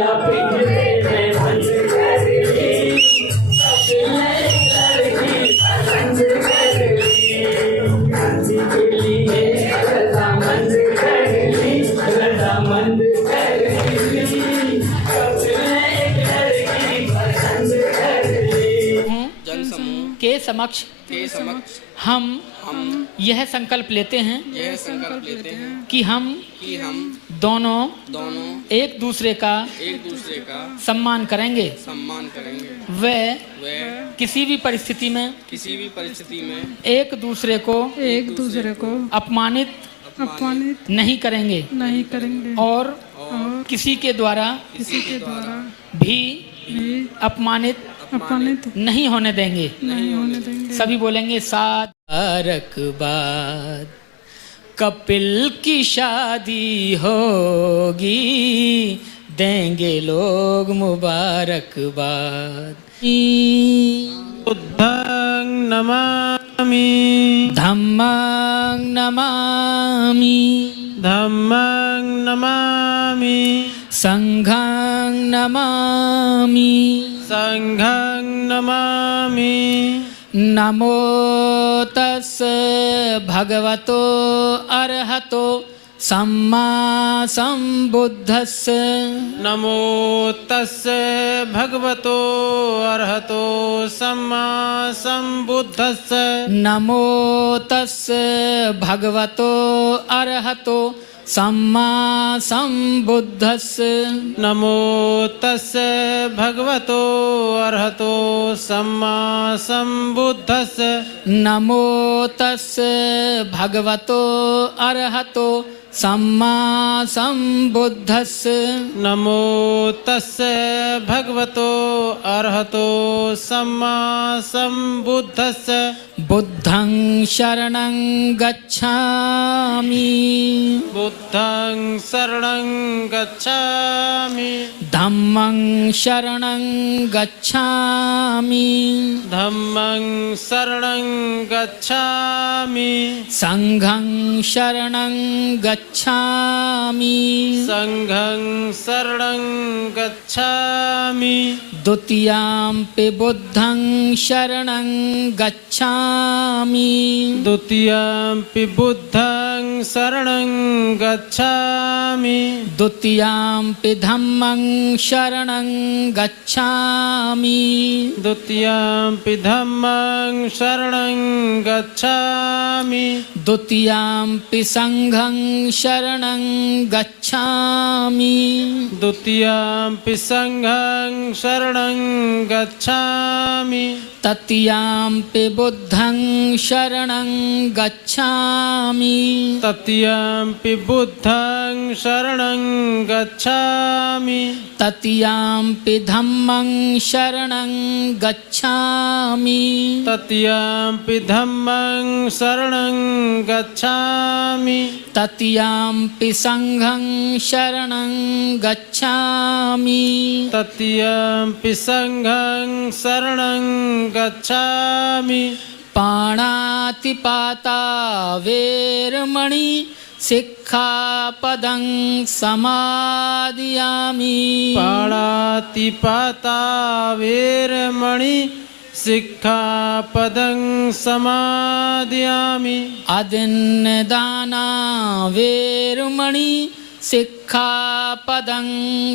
चिड़िया पिंजरे में बंद कर ली, सबने लड़की पसंद कर ली, शादी के लिए रजामंद कर ली, रजामंद कर ली, सबने लड़की पसंद कर ली। जन समूह के समक्ष के समक्ष हम हम यह संकल्प लेते हैं यह संकल्प लेते हैं कि हम दोनों दोनों एक दूसरे का एक दूसरे का सम्मान करेंगे, सम्मान करेंगे। वे वे किसी भी परिस्थिति में किसी भी परिस्थिति में एक दूसरे को अपमानित नहीं करेंगे और किसी के द्वारा भी अपमानित नहीं होने देंगे। सभी बोलेंगे साथ। मुबारकबाद कपिल की शादी होगी, देंगे लोग मुबारकबाद। बुद्धं नमामि धम्मं नमामि धम्मं नमामि संघं नमामि संघं नमामि। नमो तस् भगवतो अरहतो सम्मा संबुद्धस्य। नमो तस्य भगवतो अरहतो सम्मा संबुद्धस्य। नमो तस्य भगवतो अरहतो सम्मा संबुद्धस्य। नमो तस्य भगवतो अरहतो सम्मा संबुद्धस्य। नमो तस्य भगवतो अरहतो सम्मा संबुद्धस्य। नमो तस्य भगवतो अरहतो सम्मा संबुद्धस्य। बुद्धं शरणं गच्छामि बुद्धं शरणं गच्छामि धम्मं शरणं गच्छामि धम्मं शरणं गच्छामि संघं शरणं गच्छामि संघं शरणं गच्छामि। द्वितीयाम्पि बुद्धं शरणं गच्छामि द्वितीयम्पि बुद्धं शरणं गच्छामि द्वितीयाम्पि धम्मं शरणं गच्छामि द्वितीयम्पि धम्मं शरणं गच्छामि द्वितीयाम्पि संघं शरणं गच्छामि द्वितीयम्पि संघं शरणं गच्छामि तृतीयाम्पि बुद्धं शरणं गच्छामि तृतीयम्पि बुद्धं शरणं गच्छामि तृतीयाम्पि धम्मं शरणं गच्छामि तृतीयम्पि धम्मं शरणं गच्छामि तृतीयाम्पि संघं शरणं गच्छामि तृतीयम्पि संघं शरणं गच्छामि। पाणातिपाता वेरमणि सिक्खापदं समादयामि। पाणातिपाता वेरमणि सिक्खापदं समादयामि। अदिन्नदाना वेरमणि सिक्खापदं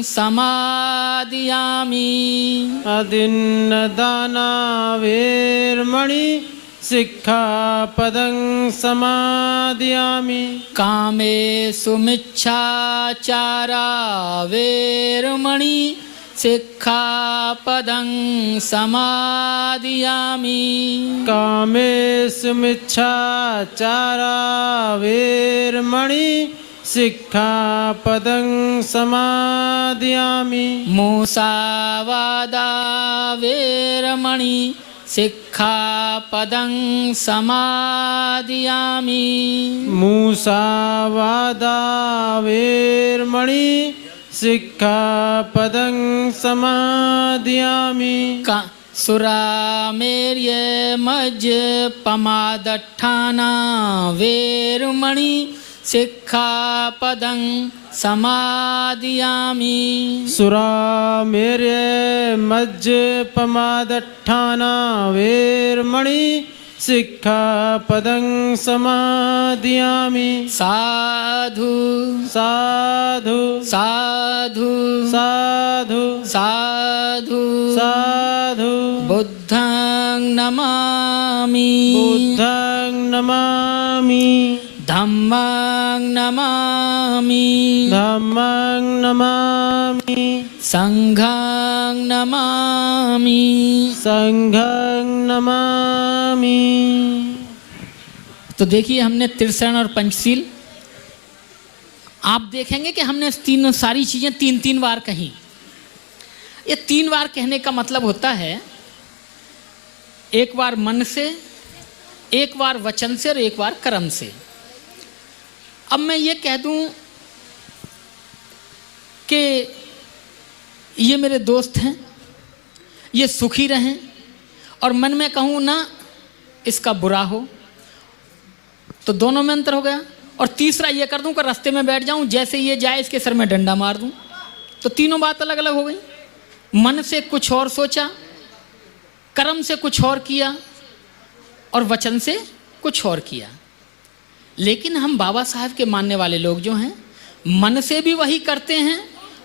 समादयामि। अदिन्नदाना वेरमणि सिक्खापदं समादयामि। कामेषु मिच्छाचारा वेरमणि सिक्खापदं समादयामि। कामेषु मिच्छाचारा वेरमणि सिक्खापदं समादयामि। मूसावादा वेरमणि सिक्खापदं समादयामि। मूसावादा वेरमणि सिक्खापदं समादयामि। सुरामेर्य मज्जपमादट्ठाना वेरमणि सिक्खापदं समादियामि सुरामेर्य मज्जपमादट्ठाना वेरमणि सिक्खापदं समादियामि साधु साधु साधु साधु साधु साधु बुद्धं नमामि बुद्धं नमामि धम्मं नमामि धम्मं नमामि संघं नमामि संघं नमामि। तो देखिए हमने त्रिशरण और पंचशील, आप देखेंगे कि हमने तीनों सारी चीज़ें तीन तीन बार कही। ये 3 बार कहने का मतलब होता है एक बार मन से, एक बार वचन से और एक बार कर्म से। अब मैं ये कह दूं कि ये मेरे दोस्त हैं, ये सुखी रहें, और मन में कहूँ ना इसका बुरा हो, तो दोनों में अंतर हो गया। और तीसरा ये कर दूं कि रास्ते में बैठ जाऊं, जैसे ये जाए इसके सर में डंडा मार दूं, तो तीनों बात अलग अलग हो गई। मन से कुछ और सोचा, कर्म से कुछ और किया, और वचन से कुछ और किया। लेकिन हम बाबा साहब के मानने वाले लोग जो हैं, मन से भी वही करते हैं,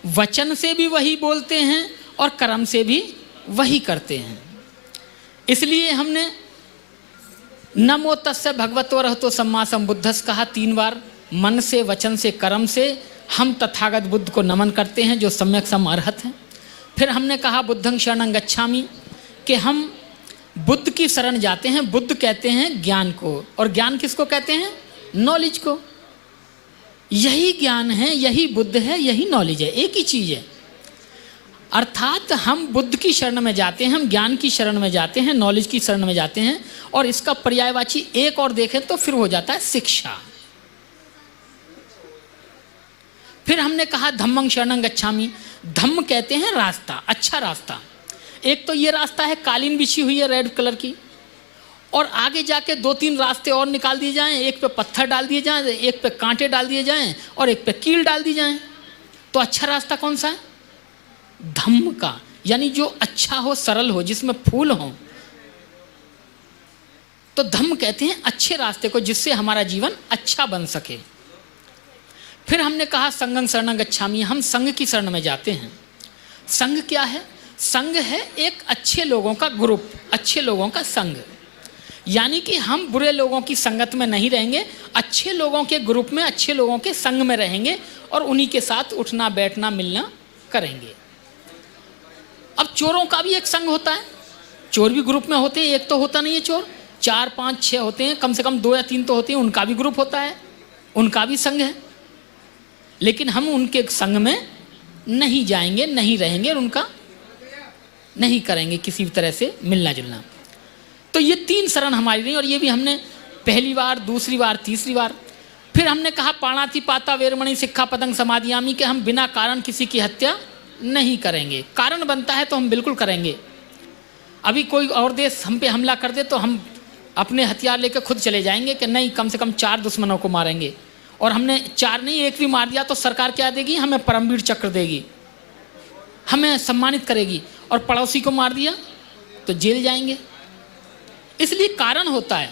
वचन से भी वही बोलते हैं, और कर्म से भी वही करते हैं। इसलिए हमने नमो तस्य भगवतो अरहतो सम्मा सम्बुद्धस् कहा 3 बार। मन से, वचन से, कर्म से हम तथागत बुद्ध को नमन करते हैं जो सम्यक सम अरहत हैं। फिर हमने कहा बुद्धं शरणं गच्छामि, कि हम बुद्ध की शरण जाते हैं। बुद्ध कहते हैं ज्ञान को, और ज्ञान किसको कहते हैं? नॉलेज को। यही ज्ञान है, यही बुद्ध है, यही नॉलेज है, एक ही चीज़ है। अर्थात हम बुद्ध की शरण में जाते हैं, हम ज्ञान की शरण में जाते हैं, नॉलेज की शरण में जाते हैं, और इसका पर्यायवाची एक और देखें तो फिर हो जाता है शिक्षा। फिर हमने कहा धम्मं शरणं गच्छामि। धम्म कहते हैं रास्ता, अच्छा रास्ता। एक तो ये रास्ता है, कालीन बिछी हुई है रेड कलर की, और आगे जाके 2-3 रास्ते और निकाल दिए जाएं, एक पे पत्थर डाल दिए जाएं, एक पे कांटे डाल दिए जाएं, और एक पे कील डाल दी जाएं। तो अच्छा रास्ता कौन सा है? धम्म का, यानी जो अच्छा हो, सरल हो, जिसमें फूल हो, तो धम्म कहते हैं अच्छे रास्ते को, जिससे हमारा जीवन अच्छा बन सके। फिर हमने कहा संघं शरणं गच्छामि, हम संघ की शरण में जाते हैं। संघ क्या है? संघ है एक अच्छे लोगों का ग्रुप, अच्छे लोगों का संघ। यानी कि हम बुरे लोगों की संगत में नहीं रहेंगे, अच्छे लोगों के ग्रुप में, अच्छे लोगों के संग में रहेंगे, और उन्हीं के साथ उठना बैठना मिलना करेंगे। अब चोरों का भी एक संग होता है, चोर भी ग्रुप में होते हैं, एक तो होता नहीं है चोर, 4, 5, 6 होते हैं, कम से कम 2 या 3 तो होते हैं, उनका भी ग्रुप होता है, उनका भी संग है। लेकिन हम उनके संग में नहीं जाएंगे, नहीं रहेंगे, और उनका नहीं करेंगे किसी भी तरह से मिलना जुलना। तो ये 3 शरण हमारी रही, और ये भी हमने पहली बार, दूसरी बार, तीसरी बार। फिर हमने कहा पाणातिपाता वेरमणि सिक्खापदं समादियामि, कि हम बिना कारण किसी की हत्या नहीं करेंगे। कारण बनता है तो हम बिल्कुल करेंगे। अभी कोई और देश हम पे हमला कर दे तो हम अपने हथियार लेकर खुद चले जाएंगे कि नहीं, कम से कम 4 दुश्मनों को मारेंगे, और हमने 4 नहीं 1 भी मार दिया तो सरकार क्या देगी? हमें परमवीर चक्र देगी, हमें सम्मानित करेगी। और पड़ोसी को मार दिया तो जेल जाएंगे। इसलिए कारण होता है।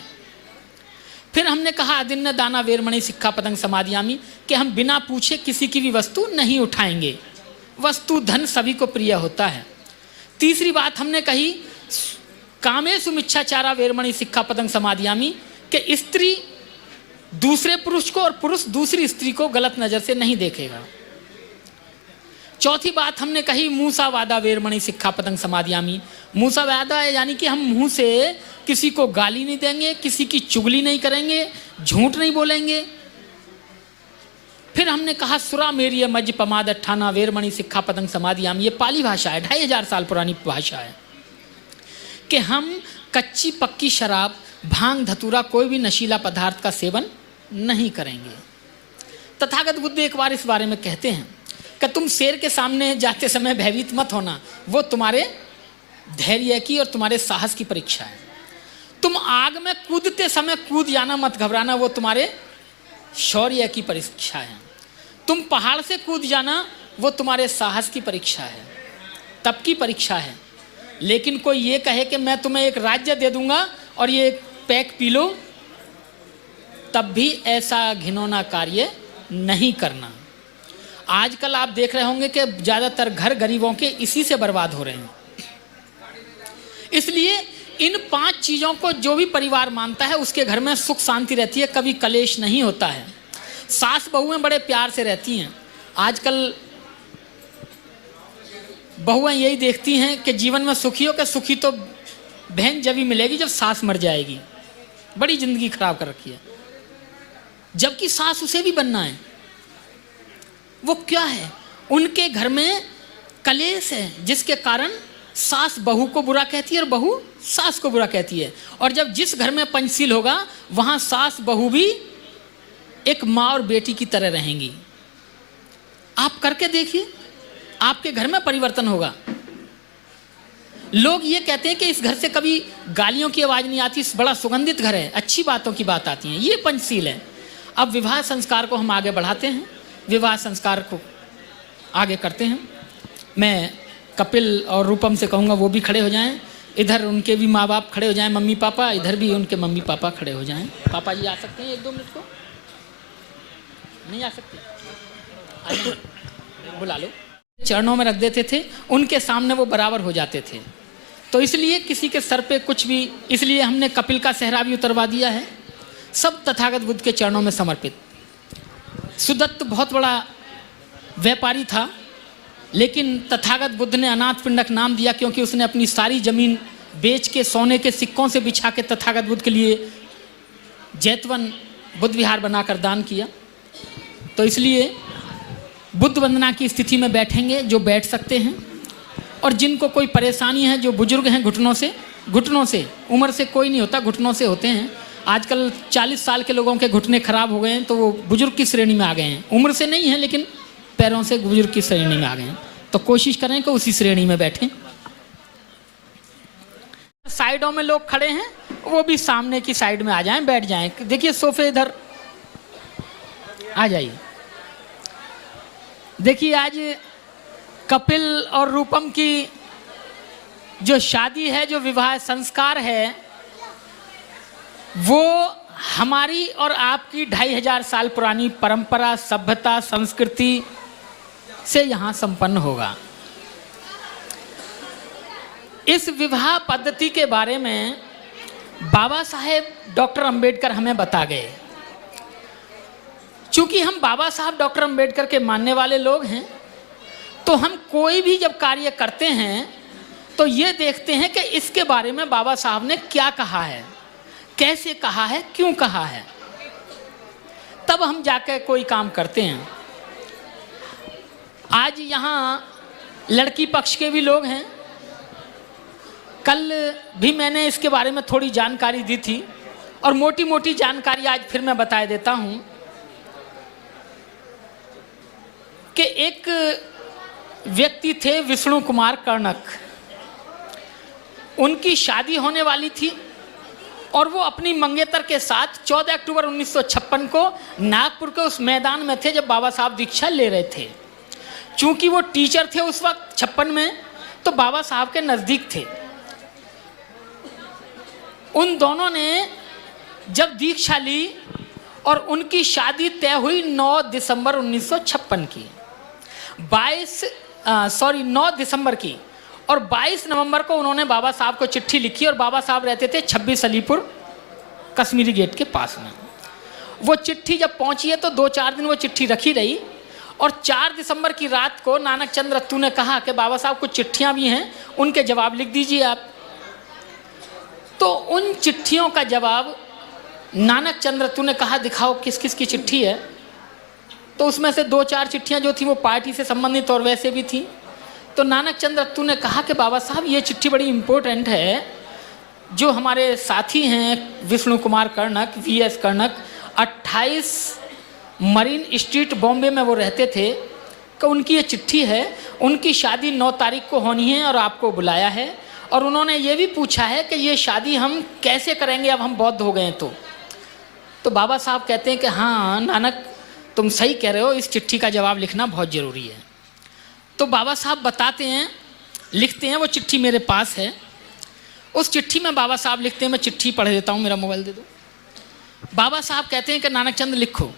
फिर हमने कहा अदिन्न दाना वेरमणि सिक्खापदं समादियामि, कि हम बिना पूछे किसी की भी वस्तु नहीं उठाएंगे। वस्तु धन सभी को प्रिय होता है। तीसरी बात हमने कही कामेषु मिच्छाचारा वेरमणि सिक्खापदं समादियामि, कि स्त्री दूसरे पुरुष को और पुरुष दूसरी स्त्री को गलत नज़र से नहीं देखेगा। चौथी बात हमने कही मूसावादा वेरमणि सिक्खापदं समादियामि। मूसावादा यानी कि हम मुंह से किसी को गाली नहीं देंगे, किसी की चुगली नहीं करेंगे, झूठ नहीं बोलेंगे। फिर हमने कहा सुरा मेरिय मज पमाद अट्ठाना वेरमणि सिक्खापदं समादियामि। ये पाली भाषा है, 2500 साल पुरानी भाषा है, कि हम कच्ची पक्की शराब, भांग, धतूरा, कोई भी नशीला पदार्थ का सेवन नहीं करेंगे। तथागत बुद्ध एक बार इस बारे में कहते हैं कि तुम शेर के सामने जाते समय भयभीत मत होना, वो तुम्हारे धैर्य की और तुम्हारे साहस की परीक्षा है। तुम आग में कूदते समय कूद जाना, मत घबराना, वो तुम्हारे शौर्य की परीक्षा है। तुम पहाड़ से कूद जाना, वो तुम्हारे साहस की परीक्षा है, तप की परीक्षा है। लेकिन कोई ये कहे कि मैं तुम्हें एक राज्य दे दूंगा और ये एक पैक पी लो, तब भी ऐसा घिनौना कार्य नहीं करना। आजकल आप देख रहे होंगे कि ज़्यादातर घर गरीबों के इसी से बर्बाद हो रहे हैं। इसलिए इन 5 चीज़ों को जो भी परिवार मानता है उसके घर में सुख शांति रहती है, कभी कलेश नहीं होता है। सास बहुएं बड़े प्यार से रहती हैं। आजकल बहुएं यही देखती हैं कि जीवन में सुखी हो, कि सुखी तो बहन जब ही मिलेगी जब सास मर जाएगी। बड़ी जिंदगी खराब कर रखी है, जबकि सास उसे भी बनना है। वो क्या है, उनके घर में कलेश है, जिसके कारण सास बहू को बुरा कहती है और बहू सास को बुरा कहती है। और जब जिस घर में पंचशील होगा वहां सास बहू भी एक माँ और बेटी की तरह रहेंगी। आप करके देखिए, आपके घर में परिवर्तन होगा। लोग ये कहते हैं कि इस घर से कभी गालियों की आवाज़ नहीं आती, बड़ा सुगंधित घर है, अच्छी बातों की बात आती है। ये पंचशील है। अब विवाह संस्कार को हम आगे बढ़ाते हैं, विवाह संस्कार को आगे करते हैं। मैं कपिल और रूपम से कहूँगा वो भी खड़े हो जाएं। इधर उनके भी माँ बाप खड़े हो जाएं, मम्मी पापा, इधर भी उनके मम्मी पापा खड़े हो जाएं। पापा जी आ सकते हैं 1-2 मिनट को? नहीं आ सकते? आ जाएं, बुला लो। चरणों में रख देते थे, उनके सामने वो बराबर हो जाते थे। तो इसलिए किसी के सर पे कुछ भी, इसलिए हमने कपिल का सेहरा भी उतरवा दिया है। सब तथागत बुद्ध के चरणों में समर्पित। सुदत्त बहुत बड़ा व्यापारी था, लेकिन तथागत बुद्ध ने अनाथ पिंडक नाम दिया क्योंकि उसने अपनी सारी जमीन बेच के सोने के सिक्कों से बिछा के तथागत बुद्ध के लिए जैतवन बुद्ध विहार बनाकर दान किया। तो इसलिए बुद्ध वंदना की स्थिति में बैठेंगे जो बैठ सकते हैं, और जिनको कोई परेशानी है, जो बुजुर्ग हैं, घुटनों से, उम्र से कोई नहीं होता, घुटनों से होते हैं। आजकल 40 साल के लोगों के घुटने खराब हो गए हैं, तो वो बुजुर्ग की श्रेणी में आ गए हैं। उम्र से नहीं है, लेकिन पैरों से बुजुर्ग की श्रेणी में आ गए हैं। तो कोशिश करें कि उसी श्रेणी में बैठें। साइडों में लोग खड़े हैं, वो भी सामने की साइड में आ जाएं, बैठ जाएं। देखिए सोफे इधर आ जाइए। देखिए आज कपिल और रूपम की जो शादी है, जो विवाह संस्कार है, वो हमारी और आपकी 2500 साल पुरानी परंपरा, सभ्यता, संस्कृति से यहाँ संपन्न होगा। इस विवाह पद्धति के बारे में बाबा साहेब डॉक्टर अंबेडकर हमें बता गए। चूंकि हम बाबा साहब डॉक्टर अंबेडकर के मानने वाले लोग हैं, तो हम कोई भी जब कार्य करते हैं तो ये देखते हैं कि इसके बारे में बाबा साहब ने क्या कहा है, कैसे कहा है, क्यों कहा है, तब हम जाकर कोई काम करते हैं। आज यहाँ लड़की पक्ष के भी लोग हैं। कल भी मैंने इसके बारे में थोड़ी जानकारी दी थी, और मोटी मोटी जानकारी आज फिर मैं बता देता हूँ कि एक व्यक्ति थे विष्णु कुमार कर्णक। उनकी शादी होने वाली थी और वो अपनी मंगेतर के साथ 14 अक्टूबर 1956 को नागपुर के उस मैदान में थे जब बाबा साहब दीक्षा ले रहे थे। चूंकि वो टीचर थे उस वक्त 56 में, तो बाबा साहब के नज़दीक थे। उन दोनों ने जब दीक्षा ली और उनकी शादी तय हुई 9 दिसंबर 1956 की, 9 दिसंबर की, और 22 नवंबर को उन्होंने बाबा साहब को चिट्ठी लिखी। और बाबा साहब रहते थे 26 अलीपुर कश्मीरी गेट के पास में। वो चिट्ठी जब पहुंची है तो 2-4 दिन वो चिट्ठी रखी रही, और 4 दिसंबर की रात को नानक चंद रत्तू ने कहा कि बाबा साहब कुछ चिट्ठियां भी हैं, उनके जवाब लिख दीजिए आप। तो उन चिट्ठियों का जवाब नानक चंद रत्तू ने कहा दिखाओ किस किस की चिट्ठी है। तो उसमें से 2-4 चिट्ठियां जो थी वो पार्टी से संबंधित और वैसे भी थी। तो नानक चंद रत्तू ने कहा कि बाबा साहब ये चिट्ठी बड़ी इम्पोर्टेंट है। जो हमारे साथी हैं Vishnu Kumar Karnak, VS Karnak, 28 Marine Street Bombay में वो रहते थे, कि उनकी ये चिट्ठी है। उनकी शादी 9 तारीख को होनी है और आपको बुलाया है, और उन्होंने ये भी पूछा है कि ये शादी हम कैसे करेंगे अब हम बौद्ध हो गए हैं। तो बाबा साहब कहते हैं कि हाँ नानक तुम सही कह रहे हो, इस चिट्ठी का जवाब लिखना बहुत ज़रूरी है। तो बाबा साहब बताते हैं, लिखते हैं, वो चिट्ठी मेरे पास है। उस चिट्ठी में बाबा साहब लिखते हैं, मैं चिट्ठी पढ़ देता हूँ, मेरा मोबाइल दे दो। बाबा साहब कहते हैं कि नानक चंद लिखो।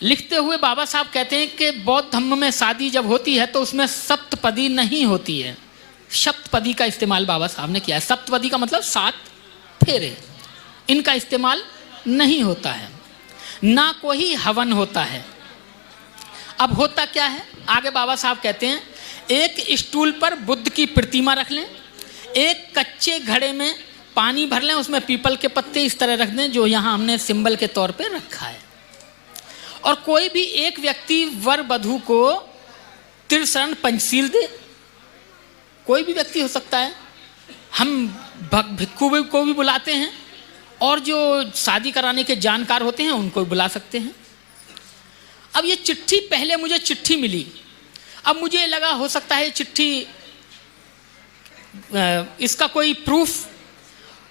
लिखते हुए बाबा साहब कहते हैं कि बौद्ध धर्म में शादी जब होती है तो उसमें सप्तपदी नहीं होती है। सप्तपदी का इस्तेमाल बाबा साहब ने किया है। सप्तपदी का मतलब 7 फेरे, इनका इस्तेमाल नहीं होता है, ना कोई हवन होता है। अब होता क्या है, आगे बाबा साहब कहते हैं, एक स्टूल पर बुद्ध की प्रतिमा रख लें, एक कच्चे घड़े में पानी भर लें, उसमें पीपल के पत्ते इस तरह रख दें जो यहाँ हमने सिंबल के तौर पे रखा है, और कोई भी एक व्यक्ति वर वधू को त्रिशरण पंचशील दे। कोई भी व्यक्ति हो सकता है, हम भिक्खु को भी बुलाते हैं, और जो शादी कराने के जानकार होते हैं उनको भी बुला सकते हैं। अब ये चिट्ठी, पहले मुझे चिट्ठी मिली, अब मुझे लगा हो सकता है चिट्ठी, इसका कोई प्रूफ,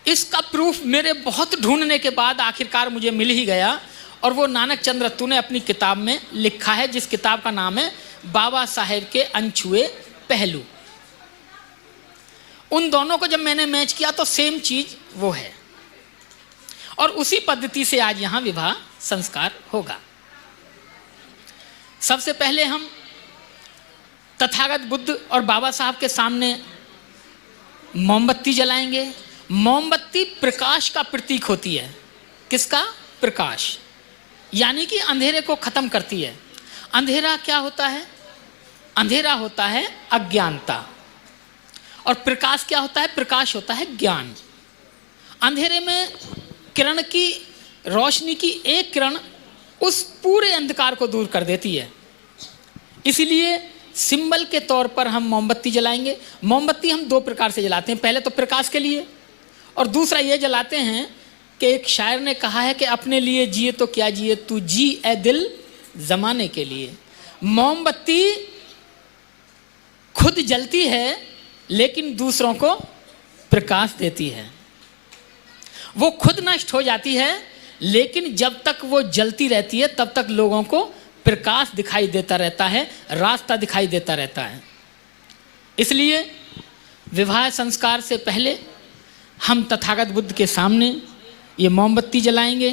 इसका प्रूफ मेरे बहुत ढूंढने के बाद आखिरकार मुझे मिल ही गया, और वो नानक चंद रत्तू ने अपनी किताब में लिखा है, जिस किताब का नाम है बाबा साहेब के अनछुए पहलू। उन दोनों को जब मैंने मैच किया तो सेम चीज वो है, और उसी पद्धति से आज यहां विवाह संस्कार होगा। सबसे पहले हम तथागत बुद्ध और बाबा साहब के सामने मोमबत्ती जलाएंगे। मोमबत्ती प्रकाश का प्रतीक होती है। किसका? प्रकाश, यानी कि अंधेरे को खत्म करती है। अंधेरा क्या होता है? अंधेरा होता है अज्ञानता, और प्रकाश क्या होता है? प्रकाश होता है ज्ञान। अंधेरे में किरण की, रोशनी की एक किरण उस पूरे अंधकार को दूर कर देती है। इसीलिए सिंबल के तौर पर हम मोमबत्ती जलाएंगे। मोमबत्ती हम 2 प्रकार से जलाते हैं, पहले तो प्रकाश के लिए, और दूसरा ये जलाते हैं कि एक शायर ने कहा है कि अपने लिए जिए तो क्या जिए, तू जी ए दिल जमाने के लिए। मोमबत्ती खुद जलती है लेकिन दूसरों को प्रकाश देती है। वो खुद नष्ट हो जाती है, लेकिन जब तक वो जलती रहती है तब तक लोगों को प्रकाश दिखाई देता रहता है, रास्ता दिखाई देता रहता है। इसलिए विवाह संस्कार से पहले हम तथागत बुद्ध के सामने ये मोमबत्ती जलाएंगे,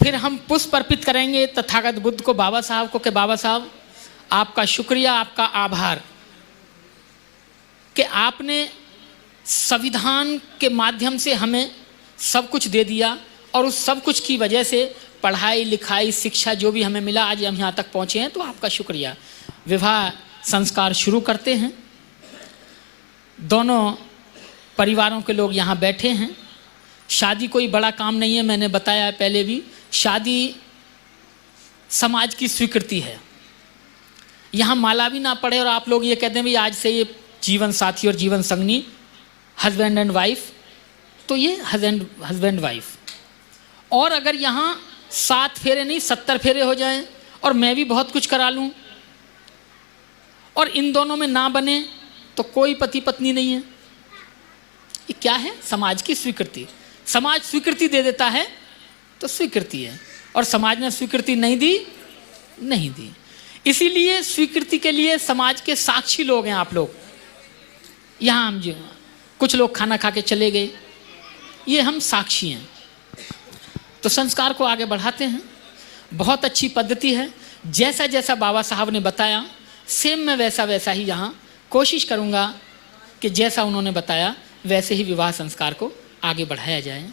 फिर हम पुष्प अर्पित करेंगे तथागत बुद्ध को, बाबा साहब को, कि बाबा साहब आपका शुक्रिया, आपका आभार कि आपने संविधान के माध्यम से हमें सब कुछ दे दिया, और उस सब कुछ की वजह से पढ़ाई लिखाई शिक्षा जो भी हमें मिला, आज हम यहाँ तक पहुँचे हैं, तो आपका शुक्रिया। विवाह संस्कार शुरू करते हैं। दोनों परिवारों के लोग यहाँ बैठे हैं। शादी कोई बड़ा काम नहीं है, मैंने बताया पहले भी। शादी समाज की स्वीकृति है। यहाँ माला भी ना पड़े और आप लोग ये कहते हैं भाई आज से ये जीवन साथी और जीवन संगनी, हस्बैंड एंड वाइफ, तो ये हस्बैंड वाइफ। और अगर यहाँ 7 फेरे नहीं 70 फेरे हो जाएं और मैं भी बहुत कुछ करा लूँ और इन दोनों में ना बने तो कोई पति पत्नी नहीं है। ये क्या है? समाज की स्वीकृति। समाज स्वीकृति दे देता है तो स्वीकृति है, और समाज ने स्वीकृति नहीं दी। इसीलिए स्वीकृति के लिए समाज के साक्षी लोग हैं आप लोग। यहाँ हम जो कुछ लोग खाना खा के चले गए, ये हम साक्षी हैं। तो संस्कार को आगे बढ़ाते हैं। बहुत अच्छी पद्धति है। जैसा जैसा बाबा साहब ने बताया सेम मैं वैसा वैसा ही यहाँ कोशिश करूँगा कि जैसा उन्होंने बताया वैसे ही विवाह संस्कार को आगे बढ़ाया जाए।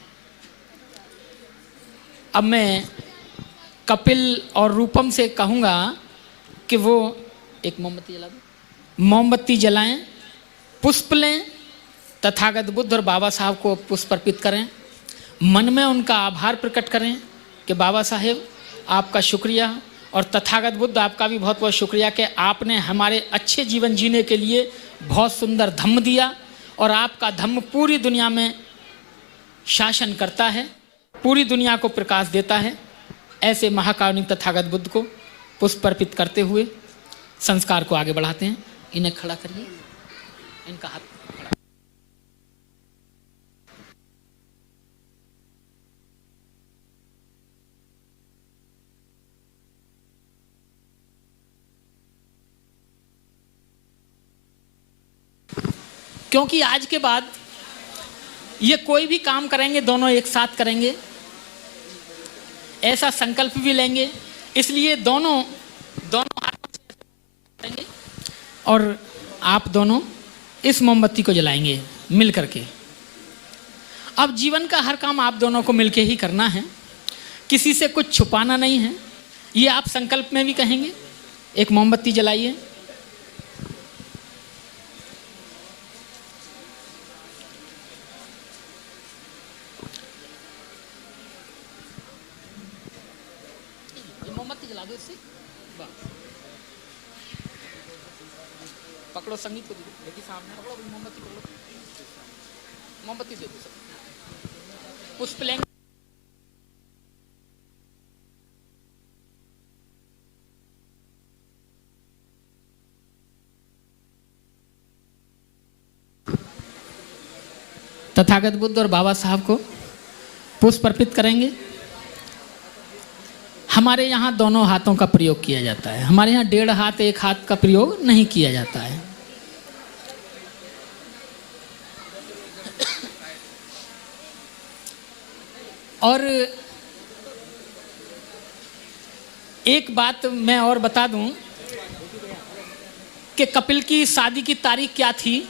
अब मैं कपिल और रूपम से कहूँगा कि वो एक मोमबत्ती जला दो। मोमबत्ती जलाएं, पुष्प लें, तथागत बुद्ध और बाबा साहब को पुष्प अर्पित करें, मन में उनका आभार प्रकट करें कि बाबा साहेब आपका शुक्रिया, और तथागत बुद्ध आपका भी बहुत बहुत शुक्रिया कि आपने हमारे अच्छे जीवन जीने के लिए बहुत सुंदर धम्म दिया, और आपका धम्म पूरी दुनिया में शासन करता है, पूरी दुनिया को प्रकाश देता है। ऐसे महाकारुणिक तथागत बुद्ध को पुष्प अर्पित करते हुए संस्कार को आगे बढ़ाते हैं। इन्हें खड़ा करिए, इनका हाथ खड़ा। क्योंकि आज के बाद ये कोई भी काम करेंगे दोनों एक साथ करेंगे, ऐसा संकल्प भी लेंगे। इसलिए दोनों हाथों से करेंगे और आप दोनों इस मोमबत्ती को जलाएंगे मिल करके। अब जीवन का हर काम आप दोनों को मिलके ही करना है, किसी से कुछ छुपाना नहीं है। ये आप संकल्प में भी कहेंगे। एक मोमबत्ती जलाइए। मोमबत्ती जला दो इससे। पकड़ो, संगीत को दे दो, देखिए सामने पकड़ो, मोमबत्ती पकड़ो, मोमबत्ती दे दो सब। पुष्प लेंगे। तथागत बुद्ध और बाबा साहब को पुष्प अर्पित करेंगे। हमारे यहाँ दोनों हाथों का प्रयोग किया जाता है। हमारे यहाँ 1.5 हाथ 1 हाथ का प्रयोग नहीं किया जाता है। और एक बात मैं और बता दूं कि कपिल की शादी की तारीख क्या थी,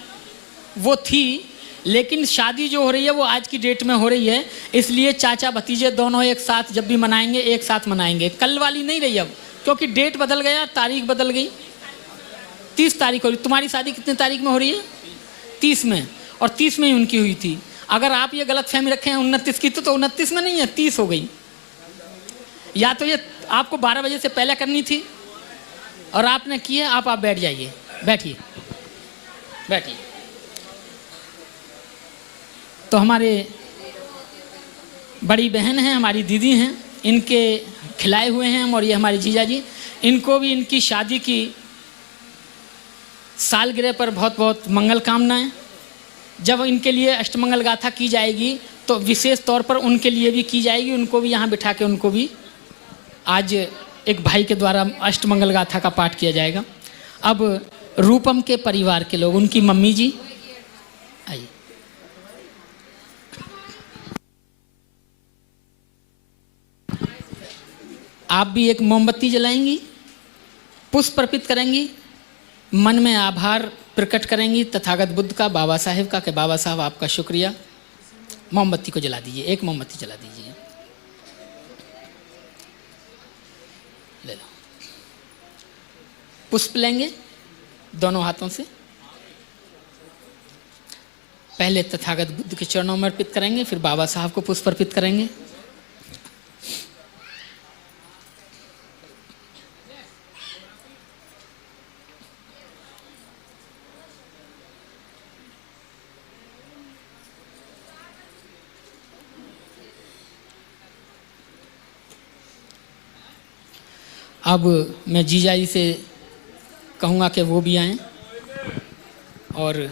वो थी, लेकिन शादी जो हो रही है वो आज की डेट में हो रही है। इसलिए चाचा भतीजे दोनों एक साथ जब भी मनाएंगे एक साथ मनाएंगे। कल वाली नहीं रही अब, क्योंकि डेट बदल गया, तारीख बदल गई। 30 तारीख हो रही। तुम्हारी शादी कितने तारीख में हो रही है? 30 में, और 30 में ही उनकी हुई थी। अगर आप ये गलत फहमी रखे हैं 29 की, तो 29 में नहीं है, 30 हो गई। या तो ये आपको 12 बजे से पहले करनी थी और आपने की है। आप बैठ जाइए, बैठिए बैठिए। तो हमारे बड़ी बहन हैं, हमारी दीदी हैं, इनके खिलाए हुए हैं हम, और ये हमारे जीजा जी, इनको भी इनकी शादी की सालगिरह पर बहुत बहुत मंगल कामनाएं। जब इनके लिए अष्टमंगल गाथा की जाएगी तो विशेष तौर पर उनके लिए भी की जाएगी। उनको भी यहाँ बिठा के उनको भी आज एक भाई के द्वारा अष्टमंगल गाथा का पाठ किया जाएगा। अब रूपम के परिवार के लोग, उनकी मम्मी जी आइए। आप भी एक मोमबत्ती जलाएंगी, पुष्प अर्पित करेंगी, मन में आभार प्रकट करेंगी तथागत बुद्ध का, बाबा साहेब का, कि बाबा साहब आपका शुक्रिया। मोमबत्ती को जला दीजिए, एक मोमबत्ती जला दीजिए। ले लो, पुष्प लेंगे दोनों हाथों से। पहले तथागत बुद्ध के चरणों में अर्पित करेंगे, फिर बाबा साहब को पुष्प अर्पित करेंगे। अब मैं जीजा जी से कहूँगा कि वो भी आएं और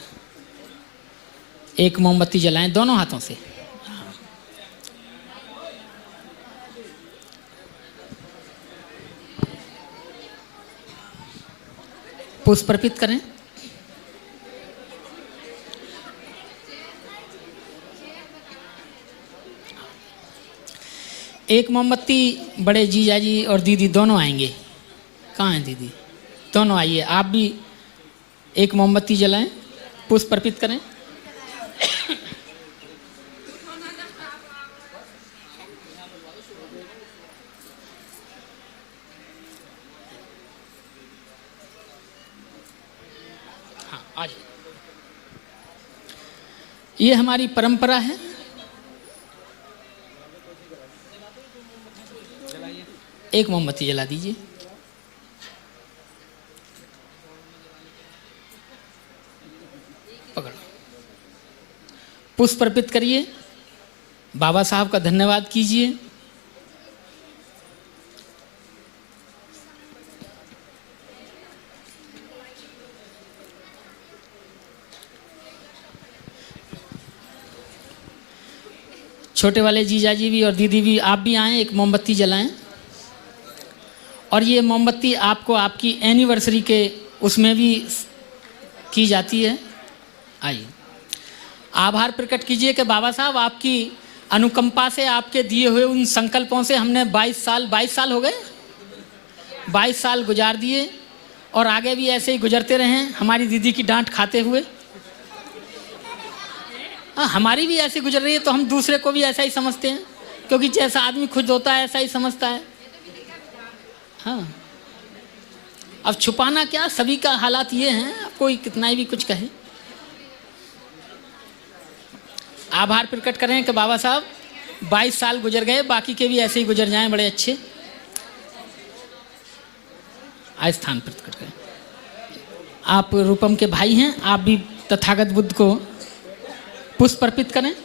एक मोमबत्ती जलाएं दोनों हाथों से। पुष्प अर्पित करें। एक मोमबत्ती बड़े जीजा जी और दीदी दोनों आएंगे। कहाँ हैं दीदी? दोनों आइए। आप भी एक मोमबत्ती जलाएं, पुष्प अर्पित करें। हाँ, आ जाइए। ये हमारी परंपरा है। एक मोमबत्ती जला दीजिए। पकड़ो, पुष्प अर्पित करिए, बाबा साहब का धन्यवाद कीजिए। छोटे वाले जीजा जी भी और दीदी भी, आप भी आएं, एक मोमबत्ती जलाएं। और ये मोमबत्ती आपको आपकी एनिवर्सरी के उसमें भी की जाती है। आइए। आभार प्रकट कीजिए कि बाबा साहब आपकी अनुकंपा से, आपके दिए हुए उन संकल्पों से हमने 22 साल हो गए, 22 साल गुजार दिए और आगे भी ऐसे ही गुजरते रहें हमारी दीदी की डांट खाते हुए। हमारी भी ऐसी गुजर रही है तो हम दूसरे को भी ऐसा ही समझते हैं, क्योंकि जैसा आदमी खुद होता है ऐसा ही समझता है। हाँ, अब छुपाना क्या, सभी का हालात ये हैं, कोई कितना ही भी कुछ कहे। आभार प्रकट करें कि बाबा साहब 22 साल गुजर गए, बाकी के भी ऐसे ही गुजर जाएं बड़े अच्छे। आज स्थान प्रकट करें। आप रूपम के भाई हैं, आप भी तथागत बुद्ध को पुष्प अर्पित करें।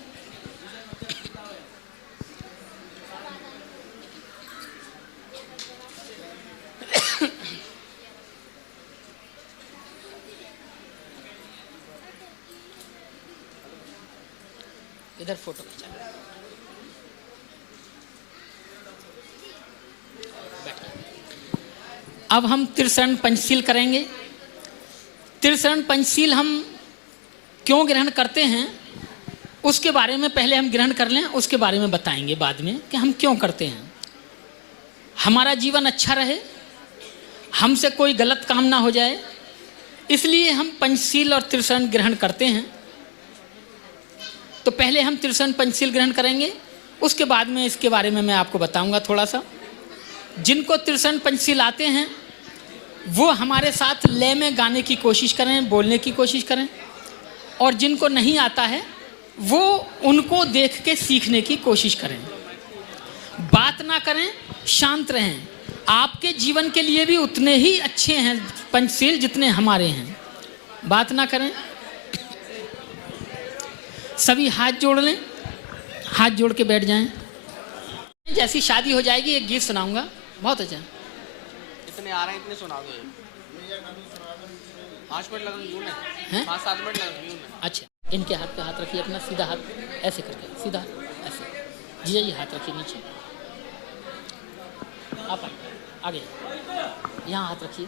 इधर फोटो खींचा। अब हम त्रिशरण पंचशील करेंगे। त्रिशरण पंचशील हम क्यों ग्रहण करते हैं उसके बारे में पहले हम ग्रहण कर लें, उसके बारे में बताएंगे बाद में कि हम क्यों करते हैं। हमारा जीवन अच्छा रहे, हमसे कोई गलत काम ना हो जाए, इसलिए हम पंचशील और त्रिशरण ग्रहण करते हैं। तो पहले हम त्रिशरण पंचशील ग्रहण करेंगे, उसके बाद में इसके बारे में मैं आपको बताऊंगा थोड़ा सा। जिनको त्रिशरण पंचशील आते हैं वो हमारे साथ लय में गाने की कोशिश करें, बोलने की कोशिश करें, और जिनको नहीं आता है वो उनको देख के सीखने की कोशिश करें। बात ना करें, शांत रहें। आपके जीवन के लिए भी उतने ही अच्छे हैं पंचशील जितने हमारे हैं। बात ना करें। सभी हाथ जोड़ लें, हाथ जोड़ के बैठ जाएं। जैसी शादी हो जाएगी एक गीत सुनाऊंगा, बहुत अच्छा। इतने आ रहे हैं, इतने सुना दो। 5 मिनट लगेंगे हैं? 5-7 मिनट लगेंगे। अच्छा, इनके हाथ पे हाथ रखिए, अपना सीधा हाथ ऐसे करके, सीधा ऐसे। जीजा जी हाथ रखिए नीचे, आप आगे यहाँ हाथ रखिए।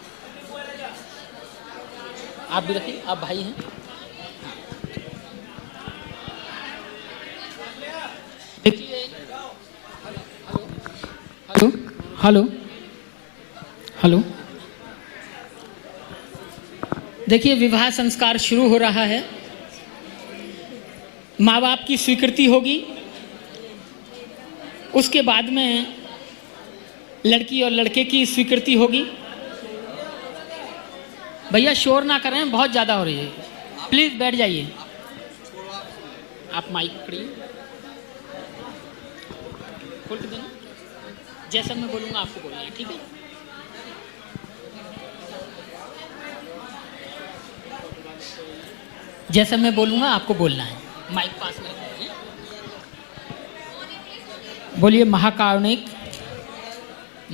आप भी रखिए, आप भाई हैं। Hello hello hello. देखिए, विवाह संस्कार शुरू हो रहा है। माँ बाप की स्वीकृति होगी, उसके बाद में लड़की और लड़के की स्वीकृति होगी। भैया शोर ना करें, बहुत ज़्यादा हो रही है, प्लीज़ बैठ जाइए। आप माइक पकड़िए, खोल के देना। जैसा मैं बोलूँगा आपको बोलना है, ठीक है? जैसा मैं बोलूँगा आपको बोलना है। माइक पास में रखिए। बोलिए महाकारुणिक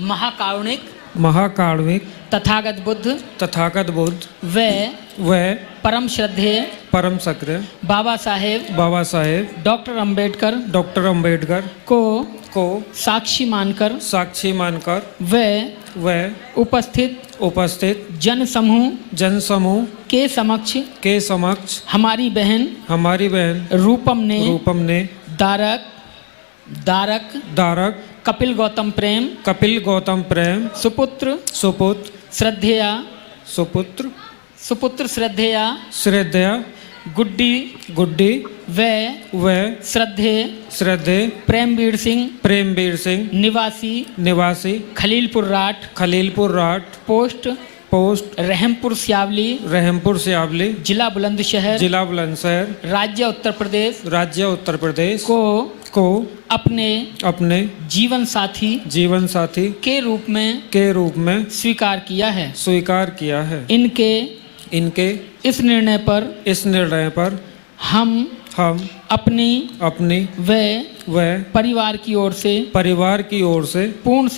महाकारुणिक महाकारुणिक तथागत बुद्ध तथागत बुद्ध व परम श्रद्धेय परम सक्रिय बाबा साहेब डॉक्टर अंबेडकर को साक्षी मानकर व उपस्थित जन समूह के समक्ष हमारी बहन रूपम ने दारक कपिल गौतम प्रेम सुपुत्र श्रद्धेया गुड्डी व श्रद्धेय प्रेमवीर सिंह निवासी खलीलपुर राट पोस्ट रहमपुर सियावली जिला बुलंदशहर राज्य उत्तर प्रदेश को अपने जीवन साथी के रूप में स्वीकार किया है। इनके इस निर्णय पर हम अपनी व परिवार की ओर से पूर्ण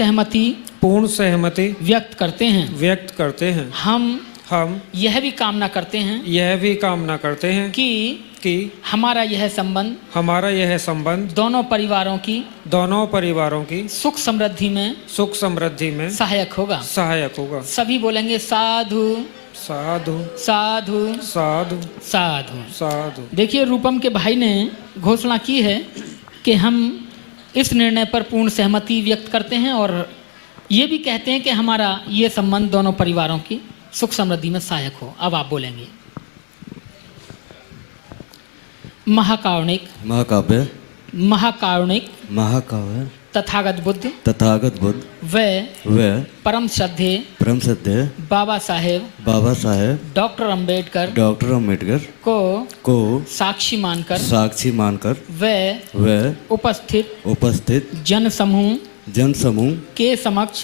सहमति व्यक्त करते हैं। हम यह भी कामना करते हैं कि हमारा यह संबंध दोनों परिवारों की सुख समृद्धि में सहायक होगा। सभी बोलेंगे साधु साधु साधु साधु साधु। साधु। देखिए रूपम के भाई ने घोषणा की है कि हम इस निर्णय पर पूर्ण सहमति व्यक्त करते हैं और ये भी कहते हैं कि हमारा ये संबंध दोनों परिवारों की सुख समृद्धि में सहायक हो। अब आप बोलेंगे। महाकारुणिक महाकाव्य महाकारुणिक महाकाव्य तथागत बुद्ध तथागत बुद्ध व परम श्रद्धेय परम सत्य बाबा साहेब बाबा साहेब डॉक्टर अंबेडकर डॉक्टर अम्बेडकर को साक्षी मानकर व उपस्थित जन समूह के समक्ष